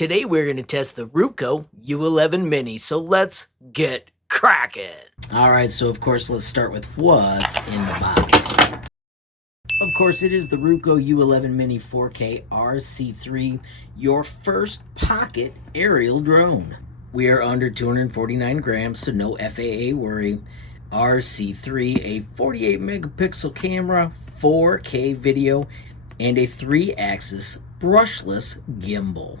Today we're going to test the Ruko U11 Mini, so let's get cracking. Alright, so of course let's start with what's in the box. Of course it is the Ruko U11mini4K RC3, your first pocket aerial drone. We are under 249 grams, so no FAA worry. RC3, a 48 megapixel camera, 4K video, and a 3-axis brushless gimbal.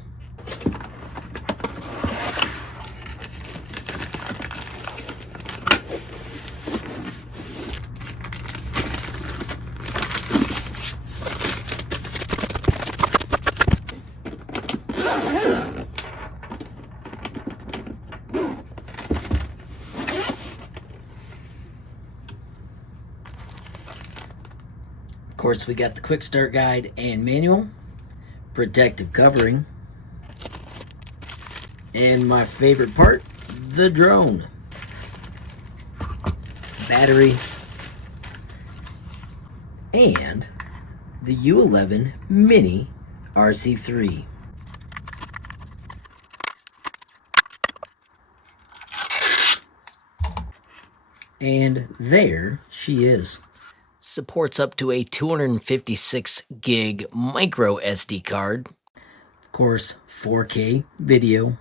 Of course, we got the quick start guide and manual, protective covering, and my favorite part, the drone, battery, and the U11 Mini RC3. And there she is. Supports up to a 256 gig micro SD card. Of course, 4K video.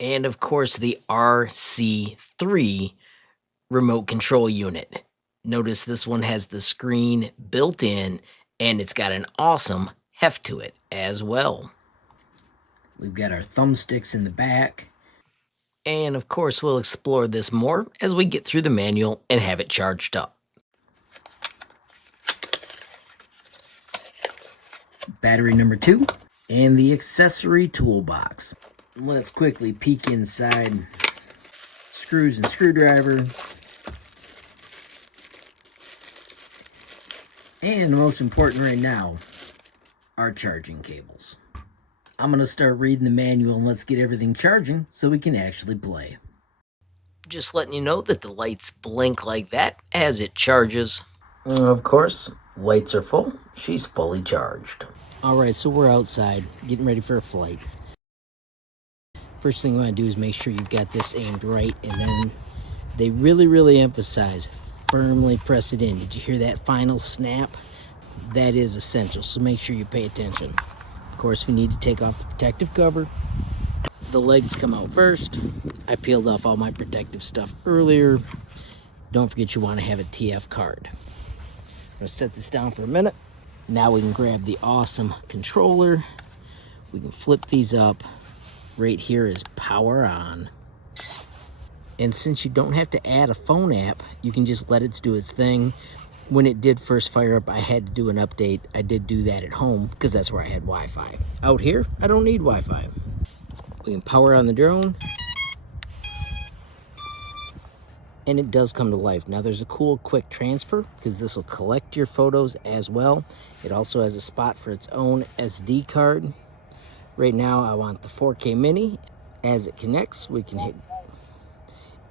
And of course, the RC3 remote control unit. Notice this one has the screen built in, and it's got an awesome heft to it as well. We've got our thumbsticks in the back. And of course, we'll explore this more as we get through the manual and have it charged up. Battery number 2 and the accessory toolbox. Let's quickly peek inside. Screws and screwdriver. And most important right now, our charging cables. I'm going to start reading the manual and let's get everything charging so we can actually play. Just letting you know that the lights blink like that as it charges. Of course, lights are full. She's fully charged. Alright, so we're outside getting ready for a flight. First thing you want to do is make sure you've got this aimed right, and then they really emphasize firmly press it in. Did you hear that final snap? That is essential, so make sure you pay attention. Of course, we need to take off the protective cover. The legs come out first. I peeled off all my protective stuff earlier. Don't forget you want to have a TF card. I'm going to set this down for a minute. Now we can grab the awesome controller. We can flip these up. Right here is power on. And since you don't have to add a phone app, you can just let it do its thing. When it did first fire up, I had to do an update. I did do that at home because that's where I had Wi-Fi. Out here, I don't need Wi-Fi. We can power on the drone. And it does come to life. Now there's a cool quick transfer because this will collect your photos as well. It also has a spot for its own SD card. Right now I want the 4K mini. As it connects, we can hit.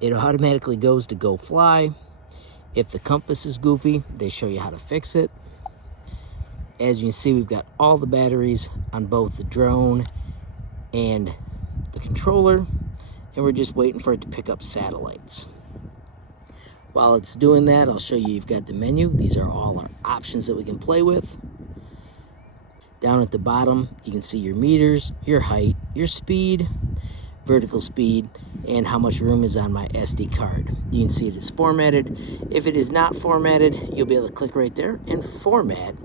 It automatically goes to go fly. If the compass is goofy, they show you how to fix it. As you can see, we've got all the batteries on both the drone and the controller, and we're just waiting for it to pick up satellites. While it's doing that, I'll show you you've got the menu. These are all our options that we can play with. Down at the bottom, you can see your meters, your height, your speed, vertical speed, and how much room is on my SD card. You can see it is formatted. If it is not formatted, you'll be able to click right there and format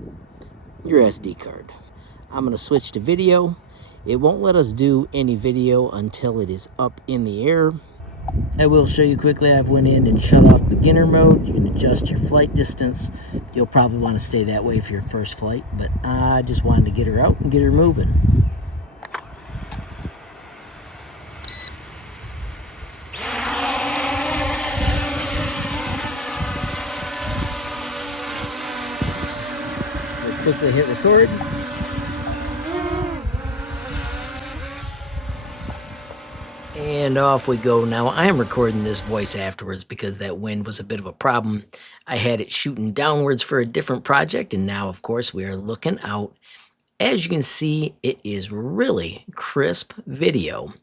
your SD card. I'm going to switch to video. It won't let us do any video until it is up in the air. I will show you quickly. I've went in and shut off beginner mode. You can adjust your flight distance. You'll probably want to stay that way for your first flight, but I just wanted to get her out and get her moving. Quickly hit record. And off we go. Now I am recording this voice afterwards because that wind was a bit of a problem. I had it shooting downwards for a different project, and now of course we are looking out As you can see, it is really crisp video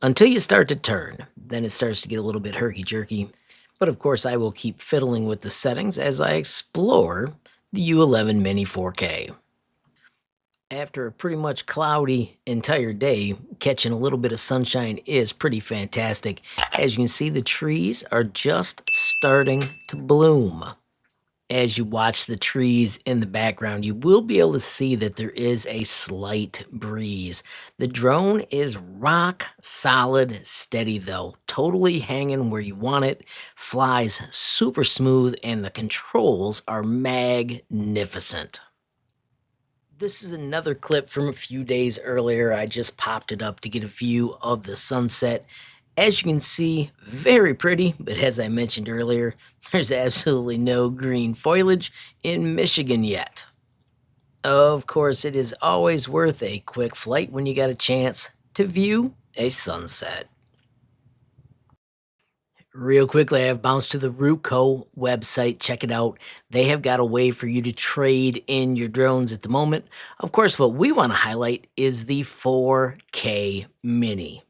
until you start to turn. Then it starts to get a little bit herky-jerky. But of course, I will keep fiddling with the settings as I explore the U11 Mini 4K. After a pretty much cloudy entire day, catching a little bit of sunshine is pretty fantastic. As you can see, the trees are just starting to bloom. As you watch the trees in the background, you will be able to see that there is a slight breeze. The drone is rock solid steady though, totally hanging where you want it, flies super smooth, and the controls are magnificent. This is another clip from a few days earlier. I just popped it up to get a view of the sunset. As you can see, very pretty, but as I mentioned earlier, there's absolutely no green foliage in Michigan yet. Of course, it is always worth a quick flight when you got a chance to view a sunset. Real quickly, I have bounced to the Ruko website. Check it out. They have got a way for you to trade in your drones at the moment. Of course, what we want to highlight is the 4K Mini.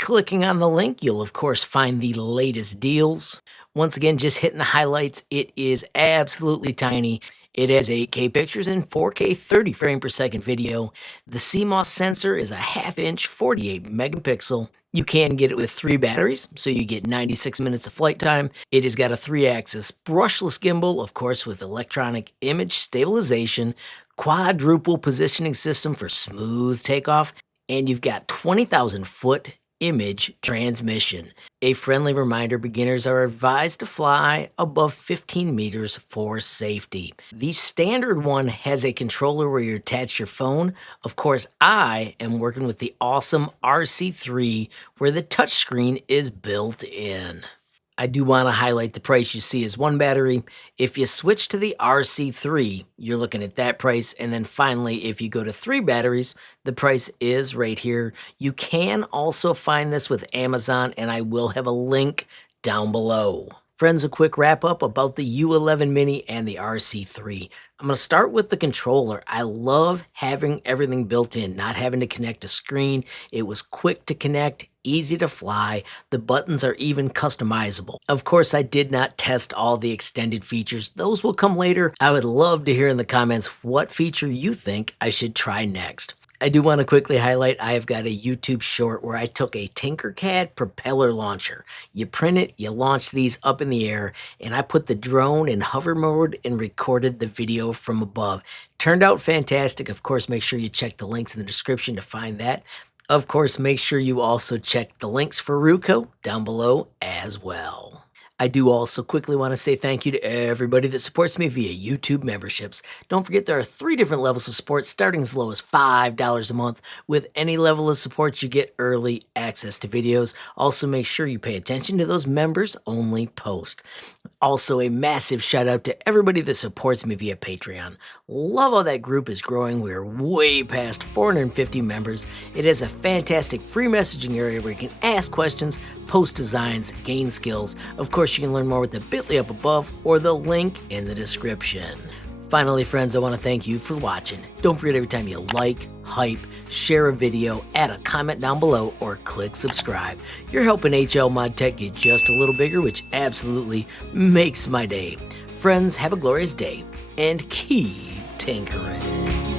Clicking on the link, you'll of course find the latest deals. Once again, just hitting the highlights, it is absolutely tiny. It has 8K pictures and 4K 30 frame per second video. The CMOS sensor is a half-inch 48 megapixel. You can get it with 3 batteries, so you get 96 minutes of flight time. It has got a 3-axis brushless gimbal, of course, with electronic image stabilization, quadruple positioning system for smooth takeoff, and you've got 20,000 foot image transmission. A friendly reminder, beginners are advised to fly above 15 meters for safety. The standard one has a controller where you attach your phone. Of course, I am working with the awesome RC3 where the touchscreen is built in. I do want to highlight the price you see is 1 battery. If you switch to the RC3, you're looking at that price. And then finally, if you go to 3 batteries, the price is right here. You can also find this with Amazon, and I will have a link down below. Friends, a quick wrap up about the U11 Mini and the RC3. I'm going to start with the controller. I love having everything built in, not having to connect a screen. It was quick to connect, easy to fly. The buttons are even customizable. Of course, I did not test all the extended features. Those will come later. I would love to hear in the comments what feature you think I should try next. I do want to quickly highlight I have got a YouTube short where I took a Tinkercad propeller launcher. You print it, you launch these up in the air, and I put the drone in hover mode and recorded the video from above. Turned out fantastic. Of course, make sure you check the links in the description to find that. Of course, make sure you also check the links for Ruko down below as well. I do also quickly want to say thank you to everybody that supports me via YouTube memberships. Don't forget there are 3 different levels of support starting as low as $5 a month. With any level of support, you get early access to videos. Also, make sure you pay attention to those members only posts. Also, a massive shout out to everybody that supports me via Patreon. Love how that group is growing. We are way past 450 members. It is a fantastic free messaging area where you can ask questions, post designs, gain skills. Of course, you can learn more with the bit.ly up above or the link in the description. Finally, friends, I want to thank you for watching. Don't forget every time you like, hype, share a video, add a comment down below, or click subscribe. You're helping HLModTech get just a little bigger, which absolutely makes my day. Friends, have a glorious day, and keep tinkering.